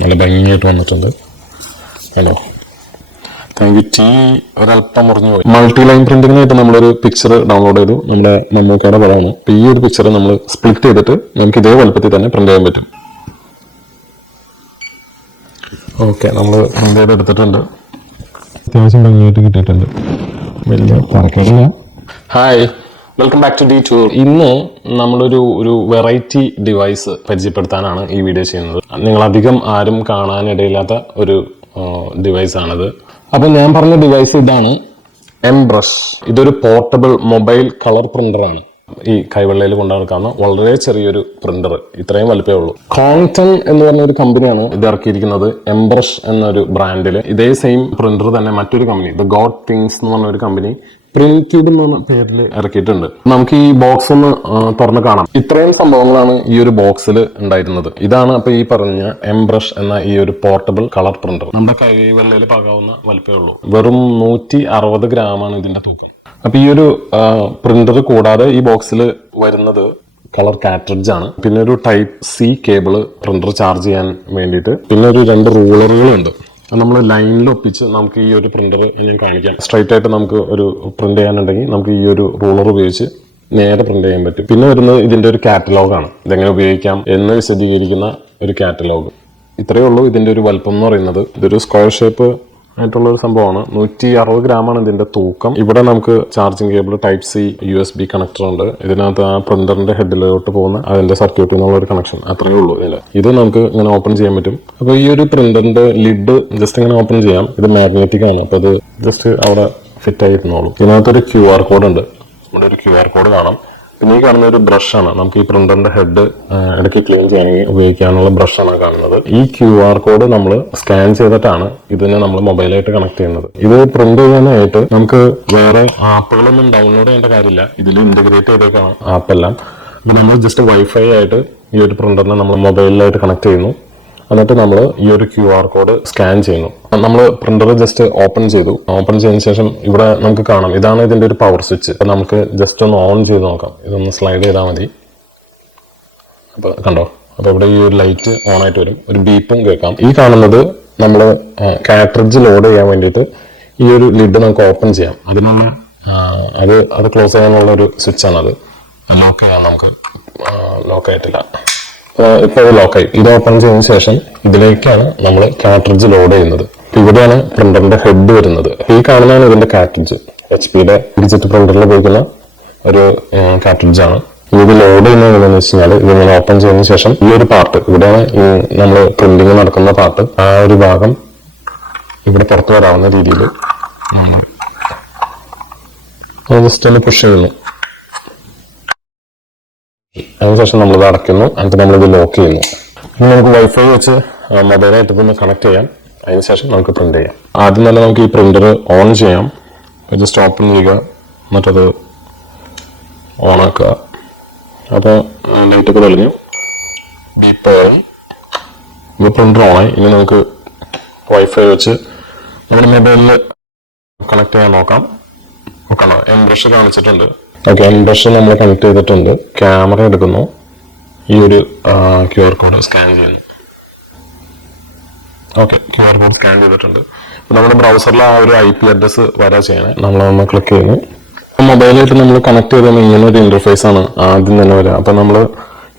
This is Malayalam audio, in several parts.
നല്ല ഭംഗിയായിട്ട് വന്നിട്ടുണ്ട്. Hello, thank you. ടീ ഒരല്പം മുറിഞ്ഞു പോയി. മൾട്ടി ലൈൻ പ്രിന്റിങ്ങിനായിട്ട് നമ്മളൊരു പിക്ചർ ഡൗൺലോഡ് ചെയ്തു. നമ്മുടെ മമ്മൂക്കയുടെ പടമാണ്. അപ്പോൾ ഈ ഒരു പിക്ചർ നമ്മൾ സ്പ്ലിറ്റ് ചെയ്തിട്ട് നമുക്ക് ഇതേ വലുപ്പത്തിൽ തന്നെ പ്രിന്റ് ചെയ്യാൻ പറ്റും. ഓക്കെ, നമ്മൾ പ്രിന്റ് ചെയ്ത് എടുത്തിട്ടുണ്ട്. അത്യാവശ്യം ഭംഗിയായിട്ട് കിട്ടിയിട്ടുണ്ട്. വലിയ പറക്കേടില്ല. Hi, welcome back to Detour. ഇന്ന് നമ്മളൊരു വെറൈറ്റി ഡിവൈസ് പരിചയപ്പെടുത്താനാണ് ഈ വീഡിയോ ചെയ്യുന്നത്. നിങ്ങളധികം ആരും കാണാനിടയില്ലാത്ത ഒരു ഡിവൈസാണിത്. അപ്പം ഞാൻ പറഞ്ഞ ഡിവൈസ് ഇതാണ്, MBRUSH. ഇതൊരു പോർട്ടബിൾ മൊബൈൽ കളർ പ്രിന്ററാണ്. ഈ കൈവെള്ളയിൽ കൊണ്ടു നടക്കാവുന്ന വളരെ ചെറിയൊരു പ്രിന്റർ, ഇത്രയും വലിപ്പമേ ഉള്ളൂ. കോങ്ടൺ എന്ന് പറഞ്ഞ ഒരു കമ്പനിയാണ് ഇത് ഇറക്കിയിരിക്കുന്നത്. MBRUSH എന്നൊരു ബ്രാൻഡിൽ ഇതേ സെയിം പ്രിന്റർ തന്നെ മറ്റൊരു കമ്പനി, ദ ഗോഡ് തിങ്സ് എന്ന് പറഞ്ഞ ഒരു കമ്പനി പ്രിന്റ്യൂബ് എന്ന് പറഞ്ഞ പേരിൽ ഇറക്കിയിട്ടുണ്ട്. നമുക്ക് ഈ ബോക്സ് ഒന്ന് തുറന്ന് കാണാം. ഇത്രയും സംഭവങ്ങളാണ് ഈ ഒരു ബോക്സിൽ ഉണ്ടായിരുന്നത്. ഇതാണ് അപ്പൊ ഈ പറഞ്ഞ MBRUSH എന്ന ഈ ഒരു പോർട്ടബിൾ കളർ പ്രിന്റർ. നമ്മുടെ കൈവെള്ളയിൽ പാകാവുന്ന വലിപ്പമേ ഉള്ളൂ. വെറും 160 ഗ്രാമാണ് ഇതിന്റെ തൂക്കം. അപ്പൊ ഈ ഒരു പ്രിന്റർ കൂടാതെ ഈ ബോക്സിൽ വരുന്നത് കളർ കാർട്രിഡ്ജ് ആണ്. പിന്നെ ഒരു type C cable printer charge ചെയ്യാൻ വേണ്ടിയിട്ട്. പിന്നെ ഒരു 2 റൂളറുകളുണ്ട്. നമ്മൾ ലൈനിൽ ഒപ്പിച്ച് നമുക്ക് ഈ ഒരു പ്രിന്റർ ഞാൻ കാണിക്കാം. സ്ട്രൈറ്റ് ആയിട്ട് നമുക്ക് ഒരു പ്രിന്റ് ചെയ്യാനുണ്ടെങ്കിൽ നമുക്ക് ഈ ഒരു റൂളർ ഉപയോഗിച്ച് നേരെ പ്രിന്റ് ചെയ്യാൻ പറ്റും. പിന്നെ വരുന്നത് ഇതിന്റെ ഒരു കാറ്റലോഗാണ്. ഇതെങ്ങനെ ഉപയോഗിക്കാം എന്ന് വിശദീകരിക്കുന്ന ഒരു കാറ്റലോഗ്. ഇത്രയേ ഉള്ളൂ ഇതിന്റെ ഒരു വലുപ്പം എന്ന് പറയുന്നത്. ഇതൊരു സ്ക്വയർ ഷേപ്പ് ആയിട്ടുള്ള ഒരു സംഭവമാണ്. 160 ഗ്രാമാണ് ഇതിന്റെ തൂക്കം. ഇവിടെ നമുക്ക് charging cable type C USB connector ഉണ്ട്. ഇതിനകത്ത് ആ പ്രിന്ററിന്റെ ഹെഡിലോട്ട് പോകുന്ന അതിന്റെ സർക്യൂട്ടിൽ നിന്നുള്ള ഒരു കണക്ഷൻ, അത്രയേ ഉള്ളൂ ഇതിൽ. ഇത് നമുക്ക് ഇങ്ങനെ ഓപ്പൺ ചെയ്യാൻ പറ്റും. അപ്പോൾ ഈ ഒരു പ്രിന്ററിന്റെ ലിഡ് ജസ്റ്റ് ഇങ്ങനെ ഓപ്പൺ ചെയ്യാം. ഇത് മാഗ്നറ്റിക് ആണ്. അപ്പോൾ അത് ജസ്റ്റ് അവിടെ ഫിറ്റ് ആയിരുന്നോളൂ. ഇതിനകത്തൊരു QR കോഡ് ഉണ്ട്. നമ്മുടെ ഒരു QR കോഡ് കാണാം. പിന്നെ ഈ കാണുന്ന ഒരു ബ്രഷാണ്. നമുക്ക് ഈ പ്രിന്ററിന്റെ ഹെഡ് ഇടയ്ക്ക് ക്ലീൻ ചെയ്യാനെങ്കിൽ ഉപയോഗിക്കാനുള്ള ബ്രഷാണ് കാണുന്നത്. ഈ QR കോഡ് നമ്മൾ സ്കാൻ ചെയ്തിട്ടാണ് ഇതിനെ നമ്മൾ മൊബൈലായിട്ട് കണക്ട് ചെയ്യുന്നത്. ഇത് പ്രിന്റ് ചെയ്യാനായിട്ട് നമുക്ക് വേറെ ആപ്പുകളൊന്നും ഡൗൺലോഡ് ചെയ്യേണ്ട കാര്യമില്ല. ഇതിൽ ഇന്റഗ്രേറ്റ് ചെയ്തേക്കാണ് ആപ്പെല്ലാം. ഇത് നമ്മൾ ജസ്റ്റ് വൈഫൈ ആയിട്ട് ഈ ഒരു പ്രിന്ററിനെ നമ്മൾ മൊബൈലിലായിട്ട് കണക്ട് ചെയ്യുന്നു. എന്നിട്ട് നമ്മൾ ഈ ഒരു QR കോഡ് സ്കാൻ ചെയ്യുന്നു. നമ്മൾ പ്രിന്റർ ജസ്റ്റ് ഓപ്പൺ ചെയ്തു. ഓപ്പൺ ചെയ്തതിനു ശേഷം ഇവിടെ നമുക്ക് കാണാം, ഇതാണ് ഇതിന്റെ ഒരു പവർ സ്വിച്ച്. അപ്പൊ നമുക്ക് ജസ്റ്റ് ഒന്ന് ഓൺ ചെയ്ത് നോക്കാം. ഇതൊന്ന് സ്ലൈഡ് ചെയ്താൽ മതി. അപ്പൊ കണ്ടോ, അപ്പൊ ഇവിടെ ഈ ഒരു ലൈറ്റ് ഓൺ ആയിട്ട് വരും. ഒരു ബീപ്പും കേൾക്കാം. ഈ കാണുന്നത് നമ്മൾ കാർട്രിഡ്ജ് ലോഡ് ചെയ്യാൻ വേണ്ടിയിട്ട് ഈ ഒരു ലിഡ് നമുക്ക് ഓപ്പൺ ചെയ്യാം. അതിനുള്ള അത് ക്ലോസ് ചെയ്യാനുള്ള ഒരു സ്വിച്ച് ആണത്. ലോക്ക് ചെയ്യാം നമുക്ക്. ലോക്കായിട്ടില്ല. ഇപ്പൊ അത് ലോക്കായി. ഇത് ഓപ്പൺ ചെയ്തതിനു ശേഷം ഇതിലേക്കാണ് നമ്മൾ കാർട്രിഡ്ജ് ലോഡ് ചെയ്യുന്നത്. ഇവിടെയാണ് പ്രിന്ററിന്റെ ഹെഡ് വരുന്നത്. ഈ കാണുന്നതാണ് ഇതിന്റെ കാർട്രിഡ്ജ്. HP-യുടെ ഡിജിറ്റൽ പ്രിന്ററിൽ ഉപയോഗിക്കുന്ന ഒരു കാർട്രിഡ്ജ് ആണ്. ഇത് ലോഡ് ചെയ്യുന്നത് എങ്ങനെയാണെന്ന് വെച്ച് കഴിഞ്ഞാൽ ഇതിങ്ങനെ ഓപ്പൺ ചെയ്തതിനു ശേഷം ഈ ഒരു പാർട്ട്, ഇവിടെയാണ് നമ്മൾ പ്രിന്റിങ് നടക്കുന്ന പാർട്ട്, ആ ഒരു ഭാഗം ഇവിടെ പുറത്തു വരാവുന്ന രീതിയിൽ ജസ്റ്റ് ഒന്ന് പുഷ് ചെയ്യുന്നു. അതിനുശേഷം നമ്മളിത് അടയ്ക്കുന്നു. എന്നിട്ട് നമ്മളിത് ലോക്ക് ചെയ്യുന്നു. ഇനി നമുക്ക് വൈഫൈ വെച്ച് മൊബൈലായിട്ട് ഇതൊന്ന് കണക്ട് ചെയ്യാം. അതിനുശേഷം നമുക്ക് പ്രിന്റ് ചെയ്യാം. ആദ്യം തന്നെ നമുക്ക് ഈ പ്രിന്റർ ഓൺ ചെയ്യാം. ജസ്റ്റ് ഓപ്പൺ ചെയ്യുക, എന്നിട്ടത് ഓണാക്കുക. അപ്പോൾ ലൈറ്റൊക്കെ തെളിഞ്ഞു, ബീപ്പായി. ഇപ്പോൾ പ്രിന്റർ ഓണായി. ഇനി നമുക്ക് വൈഫൈ വെച്ച് നമ്മുടെ മൊബൈലിൽ കണക്ട് ചെയ്യാൻ നോക്കാം. നോക്കണം, MBRUSH കാണിച്ചിട്ടുണ്ട്. ഓക്കെ, MBRUSH നമ്മൾ കണക്ട് ചെയ്തിട്ടുണ്ട്. ക്യാമറ എടുക്കുന്നു. ഈ ഒരു QR കോഡ് സ്കാൻ ചെയ്യുന്നു. ഓക്കെ, QR കോഡ് സ്കാൻ ചെയ്തിട്ടുണ്ട്. ഇപ്പം നമ്മുടെ ബ്രൗസറിൽ ആ ഒരു IP അഡ്രസ് വരാ ചെയ്യണേ. നമ്മളൊന്ന് ക്ലിക്ക് ചെയ്യുന്നു. മൊബൈലായിട്ട് നമ്മൾ കണക്ട് ചെയ്താൽ ഇങ്ങനെ ഒരു ഇന്റർഫേസ് ആണ് ആദ്യം തന്നെ വരിക. അപ്പം നമ്മൾ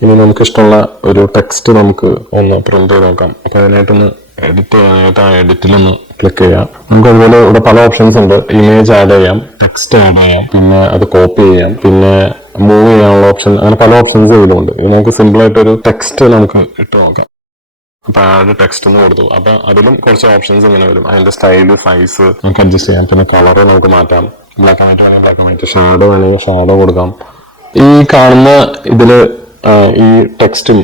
ഇനി നമുക്ക് ഇഷ്ടമുള്ള ഒരു ടെക്സ്റ്റ് നമുക്ക് ഒന്ന് പ്രിന്റ് ചെയ്ത് നോക്കാം. അപ്പം അതിനായിട്ടൊന്ന് എഡിറ്റ് ചെയ്യാനായിട്ട് ആ എഡിറ്റിലൊന്ന് ക്ലിക്ക് ചെയ്യാം. നമുക്ക് അതുപോലെ ഇവിടെ പല ഓപ്ഷൻസ് ഉണ്ട്. ഇമേജ് ആഡ് ചെയ്യാം, ടെക്സ്റ്റ് ആഡ് ചെയ്യാം, പിന്നെ അത് കോപ്പി ചെയ്യാം, പിന്നെ മൂവ് ചെയ്യാനുള്ള ഓപ്ഷൻ, അങ്ങനെ പല ഓപ്ഷൻസ് ഇതിലുണ്ട്. ഇത് നമുക്ക് സിമ്പിൾ ആയിട്ടൊരു ടെക്സ്റ്റ് നമുക്ക് ഇട്ട് നോക്കാം. അപ്പൊ ആഡ് ടെക്സ്റ്റ് എന്ന് കൊടുത്തു. അപ്പൊ അതിലും കുറച്ച് ഓപ്ഷൻസ് ഇങ്ങനെ വരും. അതിന്റെ സ്റ്റൈല്, സൈസ് നമുക്ക് അഡ്ജസ്റ്റ് ചെയ്യാം. പിന്നെ കളർ നമുക്ക് മാറ്റാം. ബ്ലാക്ക് ആൻഡ് വൈറ്റ് വേണമെങ്കിൽ ബ്ലാക്ക് ആൻഡ് വൈറ്റ്, ഷാഡോ വേണമെങ്കിൽ ഷാഡോ കൊടുക്കാം. ഈ കാണുന്ന ഇതില് ഈ ടെക്സ്റ്റും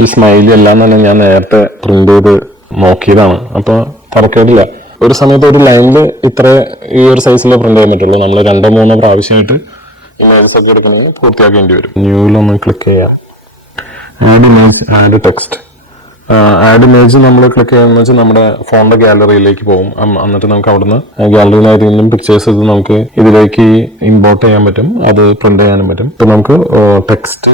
ഈ സ്മൈലി എല്ലാം തന്നെ ഞാൻ നേരത്തെ പ്രിന്റ് ചെയ്ത് നോക്കിയതാണ്. അപ്പൊ തറക്കേടില്ല. ഒരു സമയത്ത് ഒരു ലൈനിൽ ഈ ഒരു സൈസിൽ പ്രിന്റ് ചെയ്യാൻ പറ്റുള്ളൂ. നമ്മൾ 2-3 പ്രാവശ്യമായിട്ട് ഇമേജസ് ഒക്കെ എടുക്കണമെങ്കിൽ പൂർത്തിയാക്കേണ്ടി വരും. ന്യൂവിലൊന്ന് ക്ലിക്ക് ചെയ്യാം. Add image, add text. Add image നമ്മൾ ക്ലിക്ക് ചെയ്യുന്നത് വെച്ചാൽ നമ്മുടെ ഫോണിന്റെ ഗാലറിയിലേക്ക് പോകും. എന്നിട്ട് നമുക്ക് അവിടുന്ന് ഗാലറിയിൽ നിന്ന് ഏതെങ്കിലും പിക്ചേഴ്സ് ഇത് നമുക്ക് ഇതിലേക്ക് ഇമ്പോർട്ട് ചെയ്യാൻ പറ്റും. അത് പ്രിന്റ് ചെയ്യാനും പറ്റും. ഇപ്പൊ നമുക്ക് ടെക്സ്റ്റ്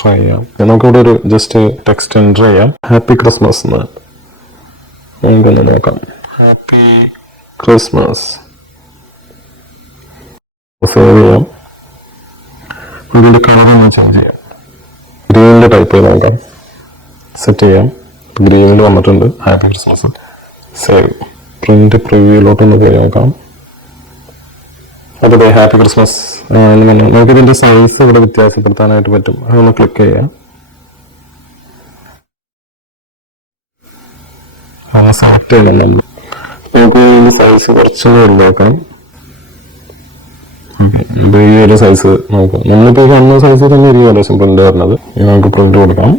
ട്രൈ ചെയ്യാം. നമുക്കിവിടെ ഒരു ജസ്റ്റ് ടെക്സ്റ്റ് എൻ്റർ ചെയ്യാം. ഹാപ്പി ക്രിസ്മസ് എന്ന് നമുക്കൊന്ന് നോക്കാം. ഹാപ്പി ക്രിസ്മസ് സേവ് ചെയ്യാം. ഇതിൻ്റെ കളർ ഒന്ന് ചേഞ്ച് ചെയ്യാം. ഗ്രീനിൽ ടൈപ്പ് ചെയ്ത് നോക്കാം. സെറ്റ് ചെയ്യാം. ഗ്രീനിൽ വന്നിട്ടുണ്ട് ഹാപ്പി ക്രിസ്മസ്. സേവ്. പ്രിന്റ് പ്രിവ്യൂലോട്ടൊന്ന് പോയി നോക്കാം. അതെ, ഹാപ്പി ക്രിസ്മസ് നമുക്ക് ഇതിന്റെ സൈസ് ഇവിടെ വ്യത്യാസപ്പെടുത്താനായിട്ട് പറ്റും. അതൊന്ന് ക്ലിക്ക് ചെയ്യാം. അത് സെലക്ട് ചെയ്യണം. നമുക്ക് ഇതിന്റെ സൈസ് കുറച്ചൊന്ന് വലുതാക്കാം. ഈ ഒരു സൈസ് നോക്കാം. നമ്മളിപ്പോ കാണുന്ന സൈസ് തന്നെ ഒരു ഏകദേശം പ്രിന്റ് വരുന്നത്. നമുക്ക് പ്രിന്റ് കൊടുക്കാം.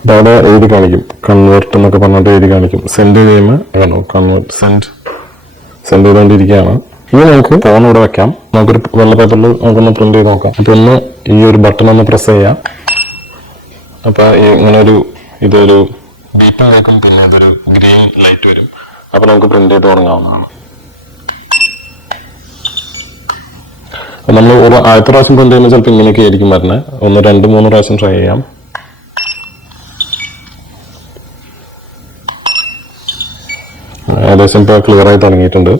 അപ്പൊ അവിടെ എഴുതി കാണിക്കും, കൺവേർട്ട് എന്നൊക്കെ പറഞ്ഞിട്ട് എഴുതി കാണിക്കും. സെൻഡ് ചെയ്യുമ്പോൾ കൺവേർട്ട് സെൻഡ് ചെയ്തുകൊണ്ടിരിക്കുകയാണ്. ഇനി നമുക്ക് ഫോൺ ഇവിടെ വെക്കാം. നമുക്കൊരു വെള്ള പേപ്പറിൽ നമുക്കൊന്ന് പ്രിന്റ് ചെയ്ത് നോക്കാം. അപ്പൊ ഒന്ന് ഈ ഒരു ബട്ടൺ ഒന്ന് പ്രസ് ചെയ്യാം. അപ്പൊ ഇങ്ങനെ ഇതൊരു ബീപ്പ് ആക്കും, പിന്നെ ഇതൊരു ഗ്രീൻ ലൈറ്റ് വരും. അപ്പൊ നമുക്ക് പ്രിന്റ് ചെയ്ത് തുടങ്ങാവുന്നതാണ്. നമ്മൾ ആദ്യത്തെ പ്രാവശ്യം പ്രിന്റ് ചെയ്യുമ്പോൾ ചിലപ്പോൾ ഇങ്ങനെയൊക്കെ ആയിരിക്കും വരുന്നത്. 1, 2, 3 പ്രാവശ്യം ട്രൈ ചെയ്യാം. ഏകദേശം ഇപ്പോൾ ക്ലിയർ ആയി തുടങ്ങിയിട്ടുണ്ട്.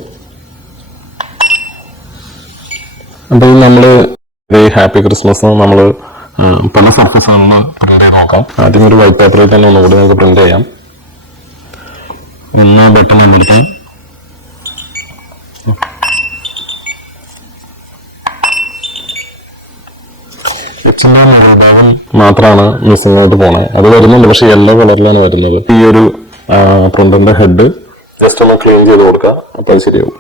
അപ്പോൾ നമ്മൾ ഹാപ്പി ക്രിസ്മസ് നമ്മൾ പല സർഫസുകളിൽ പ്രിന്റ് ചെയ്ത് നോക്കാം. ആദ്യം ഒരു വൈറ്റ് പേപ്പറിൽ തന്നെ ഒന്നുകൂടി നമുക്ക് പ്രിന്റ് ചെയ്യാം. ഒന്ന് ബട്ടൺ അമർത്താം. ഭാഗം മാത്രമാണ് മിസ്സിംഗ് ആയിട്ട് പോണേ. അത് വരുന്നുണ്ട്, പക്ഷെ യെല്ലോ കളറിലാണ് വരുന്നത്. ഈ ഒരു പ്രിന്റിന്റെ ഹെഡ് ജസ്റ്റ് ഒന്ന് ക്ലീൻ ചെയ്ത് കൊടുക്കുക. അപ്പോൾ അത് ശരിയാവും.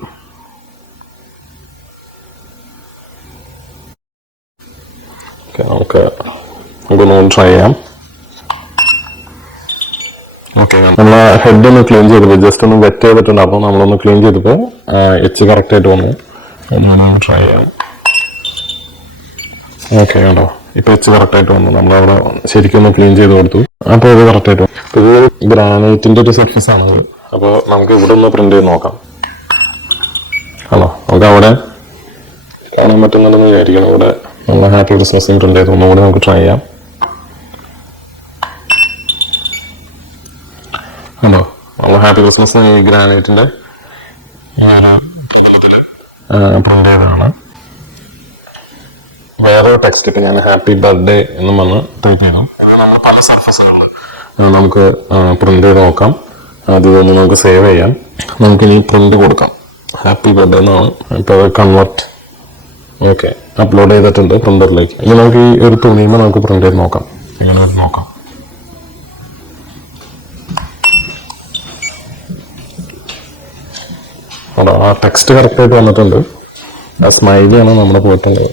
നമുക്കൊന്ന് ട്രൈ ചെയ്യാം. ഓക്കെ, നമ്മൾ ഹെഡ് ഒന്ന് ക്ലീൻ ചെയ്തപ്പോൾ ജസ്റ്റ് ഒന്ന് വെറ്റ് ചെയ്തിട്ടുണ്ട്. അപ്പോൾ നമ്മളൊന്ന് ക്ലീൻ ചെയ്തപ്പോൾ എച്ച് കറക്റ്റ് ആയിട്ട് വന്നു. ഒന്ന് ട്രൈ ചെയ്യാം. ഓക്കെ, കേട്ടോ, ഇപ്പൊ എച്ച് കറക്റ്റ് ആയിട്ട് വന്നു. നമ്മളവിടെ ശരിക്കും ഒന്ന് ക്ലീൻ ചെയ്ത് കൊടുത്തു. അപ്പോൾ ഇത് കറക്റ്റ് ആയിട്ട് വന്നു. ഇത് ഗ്രാനൈറ്റിന്റെ ഒരു സർഫസ് ആണത്. അപ്പോൾ നമുക്ക് ഇവിടെ ഒന്ന് പ്രിന്റ് ചെയ്ത് നോക്കാം. ആണോ, നമുക്ക് അവിടെ കാണാൻ പറ്റുന്നുണ്ടെന്ന് വിചാരിക്കണം. ഇവിടെ നമ്മൾ ഹാപ്പി ക്രിസ്മസ് പ്രിന്റ് ചെയ്ത് ഒന്നുകൂടി നമുക്ക് ട്രൈ ചെയ്യാം. ആണോ, നമ്മൾ ഹാപ്പി ക്രിസ്മസ് ഈ ഗ്രാനൈറ്റിന്റെ ഈ ഒരു പ്രിന്റ് ചെയ്തതാണ്. വേറെ ടെക്സ്റ്റ് ഇപ്പം ഞാൻ ഹാപ്പി ബർത്ത്ഡേ എന്നും വന്ന് ടൈപ്പ് ചെയ്യണം. നമ്മൾ പല സർഫസുകൾ നമുക്ക് പ്രിന്റ് ചെയ്ത് നോക്കാം. അതൊന്ന് നമുക്ക് സേവ് ചെയ്യാം. നമുക്കിനി പ്രിന്റ് കൊടുക്കാം. ഹാപ്പി ബർത്ത്ഡേ എന്നാണ്. ഇപ്പോൾ അത് കൺവേർട്ട് ഓക്കെ അപ്ലോഡ് ചെയ്തിട്ടുണ്ട് പ്രിന്ററിലേക്ക്. ഇനി നമുക്ക് ഈ ഒരു തുണിയുമ്പോൾ നമുക്ക് പ്രിന്റ് ചെയ്ത് നോക്കാം. ഇങ്ങനെ നോക്കാം. അവിടെ ആ ടെക്സ്റ്റ് കറക്റ്റായിട്ട് വന്നിട്ടുണ്ട്. ആ സ്മൈലിയാണ് നമ്മുടെ പോയിട്ടുള്ളത്.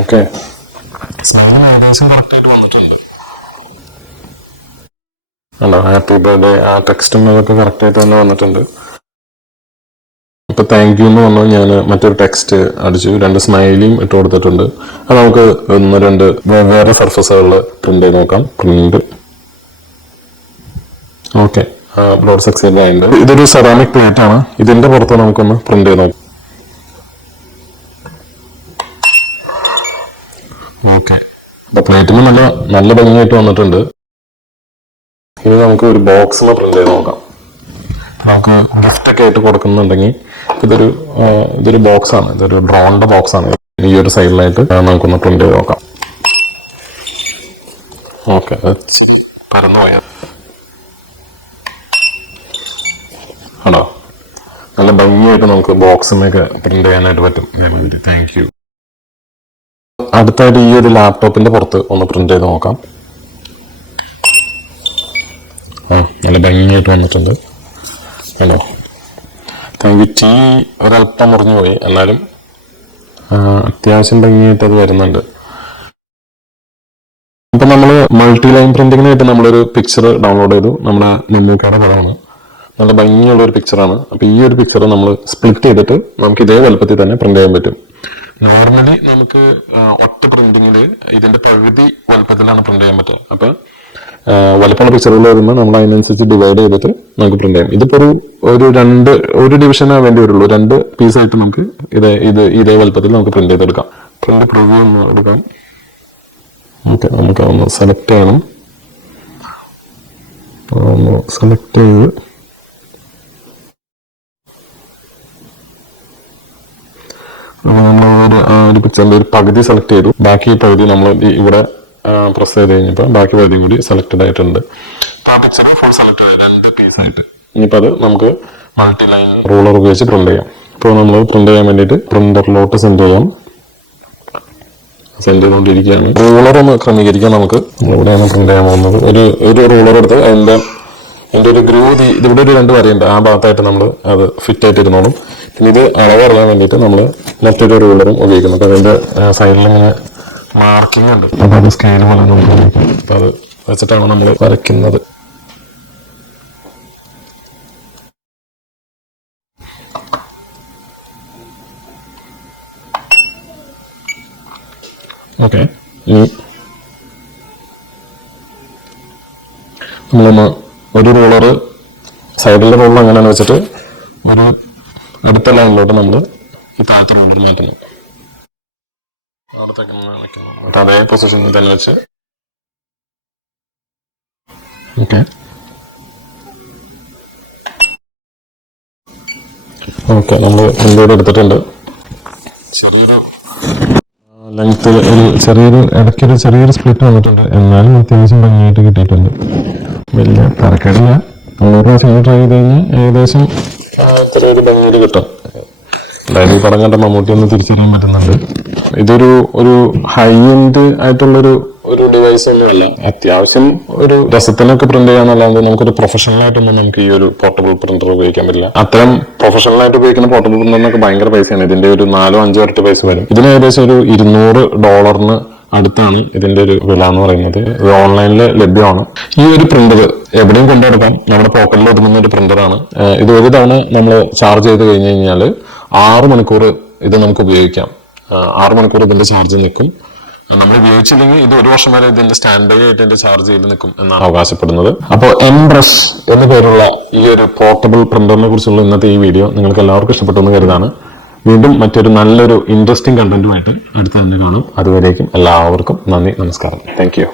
ഓക്കെ, സ്മൈലി ഏകദേശം കറക്റ്റായിട്ട് വന്നിട്ടുണ്ട്. അല്ല, ഹാപ്പി ബർത്ത്ഡേ ആ ടെക്സ്റ്റും അതൊക്കെ കറക്റ്റായിട്ട് തന്നെ വന്നിട്ടുണ്ട്. ഇപ്പൊ താങ്ക് യു എന്ന് പറഞ്ഞു ഞാൻ മറ്റൊരു ടെക്സ്റ്റ് അടിച്ചു, 2 സ്മൈലിയും ഇട്ട് കൊടുത്തിട്ടുണ്ട്. അത് നമുക്ക് 1, 2 വേറെ സർഫസുകളിൽ പ്രിന്റ് ചെയ്ത് നോക്കാം. പ്രിന്റ് ഓക്കെ, അപ്ലോഡ് സക്സീഡ് ആയിട്ടുണ്ട്. ഇതൊരു സെറാമിക് പ്ലേറ്റ് ആണ്. ഇതിന്റെ പുറത്ത് നമുക്കൊന്ന് പ്രിന്റ് ചെയ്ത് നോക്കാം. ഓക്കെ, പ്ലേറ്റിന് നല്ല ഭംഗിയായിട്ട് വന്നിട്ടുണ്ട്. ഇനി നമുക്ക് ഒരു ബോക്സിൽ പ്രിന്റ് ചെയ്ത് നോക്കാം. നമുക്ക് ഗിഫ്റ്റ് ഒക്കെ ആയിട്ട് കൊടുക്കുന്നുണ്ടെങ്കിൽ ഇതൊരു ബോക്സ് ആണ്. ഇതൊരു ഡ്രോണിന്റെ ബോക്സ് ആണ്. ഈ ഒരു സൈഡിലായിട്ട് നമുക്കൊന്ന് പ്രിന്റ് ചെയ്ത് നോക്കാം. ഓക്കെ, പരന്നു പോയ ആണോ, നല്ല ഭംഗിയായിട്ട് നമുക്ക് ബോക്സിനൊക്കെ പ്രിന്റ് ചെയ്യാനായിട്ട് പറ്റും. Thank you. അടുത്തായിട്ട് ഈ ഒരു ലാപ്ടോപ്പിന്റെ പുറത്ത് ഒന്ന് പ്രിന്റ് ചെയ്ത് നോക്കാം. നല്ല ഭംഗിയായിട്ട് വന്നിട്ടുണ്ട്. Hello, thank you. ടീ ഒരല്പം മുറിഞ്ഞു പോയി, എന്നാലും അത്യാവശ്യം ഭംഗിയായിട്ട് അത് വരുന്നുണ്ട്. ഇപ്പൊ നമ്മൾ മൾട്ടി ലൈൻ പ്രിന്റിങ്ങിനായിട്ട് നമ്മളൊരു പിക്ചർ ഡൗൺലോഡ് ചെയ്തു. നമ്മുടെ നെല്ലിക്കാരുടെ പടമാണ്. നല്ല ഭംഗിയുള്ള ഒരു പിക്ചറാണ്. അപ്പൊ ഈ ഒരു പിക്ചർ നമ്മൾ സ്പ്ലിറ്റ് ചെയ്തിട്ട് നമുക്ക് ഇതേ വലുപ്പത്തിൽ തന്നെ പ്രിന്റ് ചെയ്യാൻ പറ്റും. നോർമലി നമുക്ക് ഒറ്റ പ്രിന്റിങ്ങിൽ ഇതിന്റെ പകുതി വലുപ്പത്തിലാണ് പ്രിന്റ് ചെയ്യാൻ പറ്റുക. അപ്പൊ വലിപ്പമുള്ള പിക്ചറുകൾ വരുമ്പോൾ നമ്മൾ അതിനനുസരിച്ച് ഡിവൈഡ് ചെയ്തിട്ട് നമുക്ക് പ്രിന്റ് ചെയ്യാം. ഇതിപ്പോൾ ഒരു ഡിവിഷനേ വേണ്ടി വരുള്ളൂ. 2 പീസായിട്ട് നമുക്ക് ഇതേ വലുപ്പത്തിൽ നമുക്ക് പ്രിന്റ് ചെയ്തെടുക്കാം. പ്രിന്റ് പ്രിവ്യൂ ഒന്ന് എടുക്കാം. ഓക്കെ, നമുക്ക് ഒന്ന് സെലക്ട് ചെയ്യണം. ഒന്ന് സെലക്ട് ചെയ്ത് നമ്മൾ ഒരു പിക്ചറിന്റെ ഒരു പകുതി സെലക്ട് ചെയ്തു. ബാക്കി പകുതി നമ്മൾ ഇവിടെ പ്രസ് ചെയ്ത് കഴിഞ്ഞപ്പോൾ ബാക്കി പകുതിയും കൂടി സെലക്റ്റഡ് ആയിട്ടുണ്ട്. ആ പിക്ചർ ഫുൾ സെലക്ട് ചെയ്ത് 2 പീസായിട്ട്. ഇനിയിപ്പോൾ അത് നമുക്ക് മൾട്ടി ലൈൻ റൂളർ ഉപയോഗിച്ച് പ്രിന്റ് ചെയ്യാം. ഇപ്പോൾ നമ്മൾ പ്രിന്റ് ചെയ്യാൻ വേണ്ടിയിട്ട് പ്രിന്ററിലോട്ട് സെൻഡ് ചെയ്യാം. സെൻഡ് ചെയ്തുകൊണ്ടിരിക്കുകയാണ്. റൂളർ ഒന്ന് ക്രമീകരിക്കാം. നമുക്ക് ഇവിടെയാണ് പ്രിന്റ് ചെയ്യാൻ പോകുന്നത്. ഒരു റൂളർ എടുത്ത് അതിന്റെ ഒരു ഗ്രൂവ് ഇവിടെ ഒരു 2 വരയുണ്ട്. ആ ഭാഗത്തായിട്ട് നമ്മൾ അത് ഫിറ്റ് ആയിട്ട് ഇരുന്നോളും. പിന്നെ ഇത് അളവറിയാൻ വേണ്ടിയിട്ട് നമ്മൾ മറ്റൊരു റൂളറും ഉപയോഗിക്കുന്നു. അപ്പോൾ അതിന്റെ സൈഡിൽ ഇങ്ങനെ മാർക്കിംഗ് ഉണ്ട്. അപ്പോൾ അത് സ്കെയിൽ പോലെ നമുക്ക് ഉപയോഗിക്കാം. അപ്പോൾ അത് വെച്ചിട്ടാണ് നമ്മൾ വരയ്ക്കുന്നത്. ഓക്കെ, ഇനി നമ്മളൊന്ന് ഒരു റൂളർ സൈഡിലെ റൂളർ അങ്ങനെയാണ് വെച്ചിട്ട് ഒരു അടുത്ത ലൈനിലോട്ട് നമ്മൾ ഈ താഴത്തെ റൂളർ മാറ്റണം. അവിടത്തേക്ക് വെക്കണം. അതേ പൊസിഷനിൽ തന്നെ വെച്ച് ഓക്കെ. ഓക്കെ, നമ്മൾ പ്രിന്റ് എടുത്തിട്ടുണ്ട്. ചെറിയൊരു ലെങ്ത് ഇടയ്ക്കൊരു ചെറിയൊരു സ്പ്ലിറ്റ് വന്നിട്ടുണ്ട്. എന്നാലും അത്യാവശ്യം ഭംഗിയായിട്ട് കിട്ടിയിട്ടുണ്ട്. വലിയ തരക്കേടില്ല. 100 പ്രാവശ്യം ട്രൈ ചെയ്ത് കഴിഞ്ഞാൽ ഏകദേശം ചെറിയൊരു ഭംഗിയിൽ കിട്ടും. എന്തായാലും ഈ പടം കണ്ട മമ്മൂട്ടി ഒന്ന് തിരിച്ചറിയാൻ പറ്റുന്നുണ്ട്. ഇതൊരു ഹൈ എൻഡ് ആയിട്ടുള്ളൊരു ഡിവൈസ് ഒന്നുമല്ല. അത്യാവശ്യം ഒരു രസത്തിനൊക്കെ പ്രിന്റ് ചെയ്യാന്നല്ലാണ്ട് നമുക്കൊരു പ്രൊഫഷണൽ ആയിട്ടൊന്നും നമുക്ക് ഈ ഒരു പോർട്ടബിൾ പ്രിന്റർ ഉപയോഗിക്കാൻ പറ്റില്ല. അത്തരം പ്രൊഫഷണൽ ആയിട്ട് ഉപയോഗിക്കുന്ന പോർട്ടബിൾ പ്രിന്ററിനൊക്കെ ഭയങ്കര പൈസയാണ്. ഇതിന്റെ ഒരു 4-5 ഇരട്ടി പൈസ വരും. ഇതിന് ഏകദേശം ഒരു $200 അടുത്താണ് ഇതിന്റെ ഒരു വില എന്ന് പറയുന്നത്. ഇത് ഓൺലൈനിൽ ലഭ്യമാണ്. ഈ ഒരു പ്രിന്റർ എവിടെയും കൊണ്ടുനടക്കാം. നമ്മുടെ പോക്കറ്റിൽ ഒതുങ്ങുന്ന ഒരു പ്രിന്ററാണ്. ഇത് ഒരു തവണ നമ്മൾ ചാർജ് ചെയ്ത് കഴിഞ്ഞ് കഴിഞ്ഞാൽ 6 മണിക്കൂർ ഇത് നമുക്ക് ഉപയോഗിക്കാം. 6 മണിക്കൂർ ഇതിന്റെ ചാർജ് നിൽക്കും. നമ്മൾ ഉപയോഗിച്ചില്ലെങ്കിൽ ഇത് 1 വർഷം വരെ ഇതിന്റെ സ്റ്റാൻഡ് ബൈ ആയിട്ട് ഇതിന്റെ ചാർജ് ചെയ്ത് നിൽക്കും എന്നാണ് അവകാശപ്പെടുന്നത്. അപ്പോൾ MBRUSH എന്ന പേരുള്ള ഈ ഒരു പോർട്ടബിൾ പ്രിന്ററിനെ കുറിച്ചുള്ള ഇന്നത്തെ ഈ വീഡിയോ നിങ്ങൾക്ക് എല്ലാവർക്കും ഇഷ്ടപ്പെട്ടു എന്ന് കരുതാണ്. വീണ്ടും മറ്റൊരു നല്ലൊരു ഇൻട്രസ്റ്റിംഗ് കണ്ടന്റുമായിട്ട് അടുത്ത് തന്നെ കാണും. അതുവരേക്കും എല്ലാവർക്കും നന്ദി, നമസ്കാരം. Thank you.